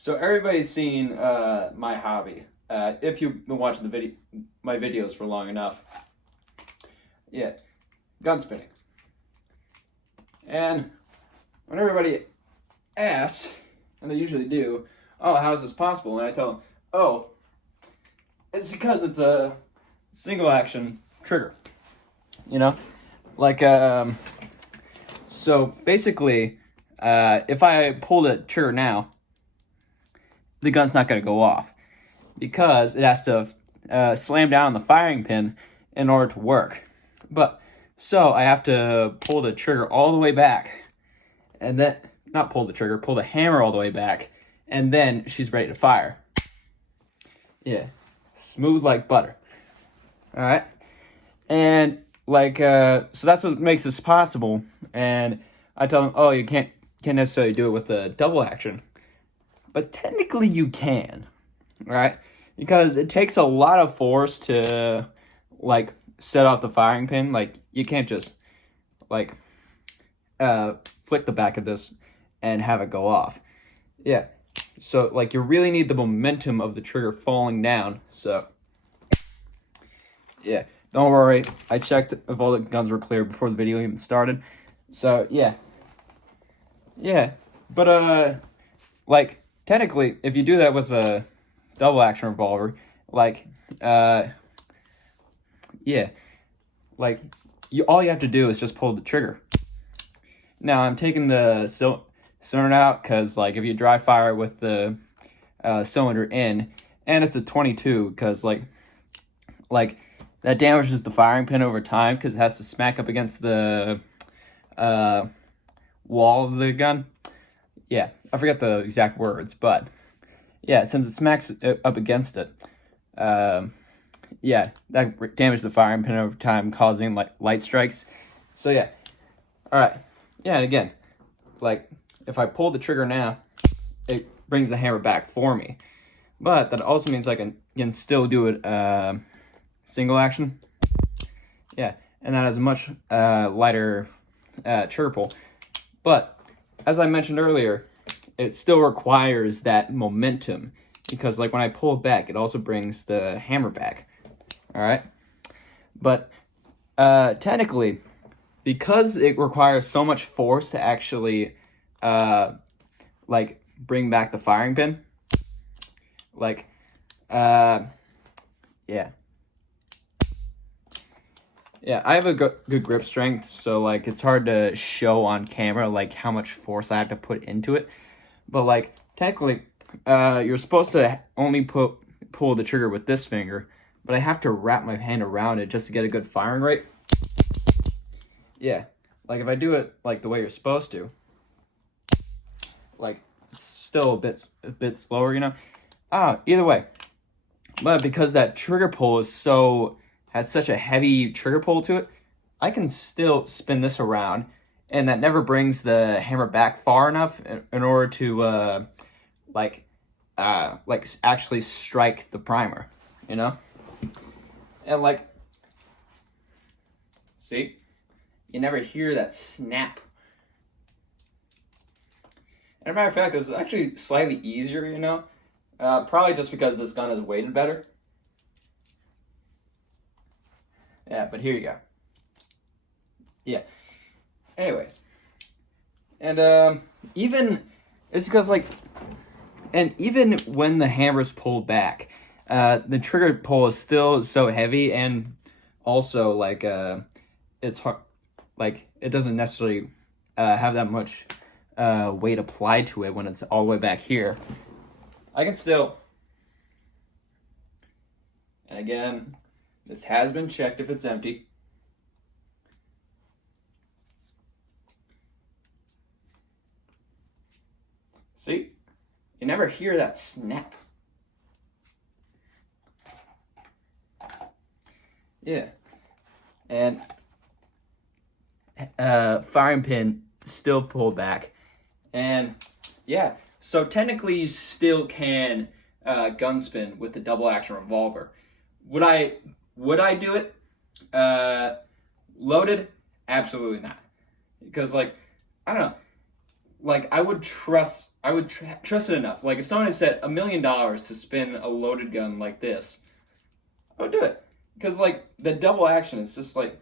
So everybody's seen my hobby. If you've been watching my videos for long enough. Yeah, gun spinning. And when everybody asks, and they usually do, oh, how is this possible? And I tell them, oh, it's because it's a single action trigger. You know? Like, so basically, if I pull the trigger now, the gun's not going to go off because it has to slam down on the firing pin in order to work. But so I have to pull the trigger all the way back, and then not pull the trigger, pull the hammer all the way back, and then she's ready to fire. Yeah, smooth like butter. All right, and like so that's what makes this possible. And I tell them, oh, you can't necessarily do it with the double action. But technically you can, right? Because it takes a lot of force to, like, set off the firing pin. Like, you can't just, like, flick the back of this and have it go off. Yeah. So, like, you really need the momentum of the trigger falling down. So, yeah. Don't worry. I checked if all the guns were clear before the video even started. So, yeah. Yeah. But, like, technically, if you do that with a double action revolver, like, yeah, like, all you have to do is just pull the trigger. Now, I'm taking the cylinder out because, like, if you dry fire with the cylinder in, and it's a 22, because, like, that damages the firing pin over time because it has to smack up against the wall of the gun. Yeah, I forget the exact words, but yeah, since it smacks up against it, yeah, that damages the firing pin over time, causing like light strikes. So yeah, all right, yeah, and again, like if I pull the trigger now, it brings the hammer back for me, but that also means I can still do it single action. Yeah, and that has a much lighter trigger pull, but as I mentioned earlier, it still requires that momentum because, like, when I pull it back, it also brings the hammer back. All right, but technically, because it requires so much force to actually, like, bring back the firing pin, like, yeah. Yeah, I have a good grip strength, so, like, it's hard to show on camera, like, how much force I have to put into it. But, like, technically, you're supposed to only pull the trigger with this finger, but I have to wrap my hand around it just to get a good firing rate. Yeah, like, if I do it, like, the way you're supposed to, like, it's still a bit slower, you know? Either way. But because that trigger pull has such a heavy trigger pull to it, I can still spin this around, and that never brings the hammer back far enough in order to like actually strike the primer, you know? And like, see, you never hear that snap. And as a matter of fact, this is actually slightly easier, you know? Probably just because this gun is weighted better. Yeah, but here you go. Yeah. Anyways. And even it's because, like, and even when the hammer's pulled back, the trigger pull is still so heavy, and also like it's hard, like it doesn't necessarily have that much weight applied to it when it's all the way back here. I can still, and again, this has been checked if it's empty. See? You never hear that snap. Yeah. And firing pin still pulled back. And yeah, so technically you still can gunspin with the double action revolver. Would I do it loaded? Absolutely not. Because, like, I don't know. like I would trust it enough. Like if someone had said $1 million to spin a loaded gun like this, I would do it. Because like the double action, it's just like,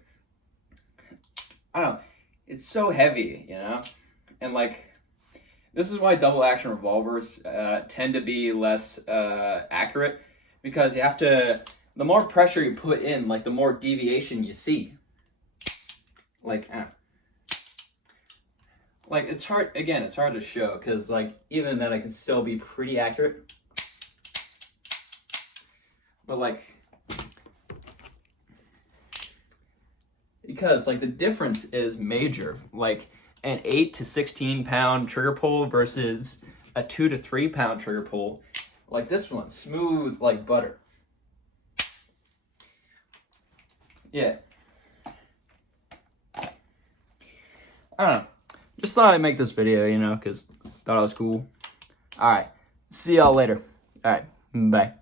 I don't know, it's so heavy, you know? And like, this is why double action revolvers tend to be less accurate, because you have to, the more pressure you put in, like the more deviation you see. Like, like it's hard, again, it's hard to show, because like even then I can still be pretty accurate. But like, because like the difference is major. Like an 8 to 16 pound trigger pull versus a 2 to 3 pound trigger pull. Like this one's smooth like butter. Yeah. I don't know. Just thought I'd make this video, you know, because thought it was cool. All right. See y'all later. All right. Bye.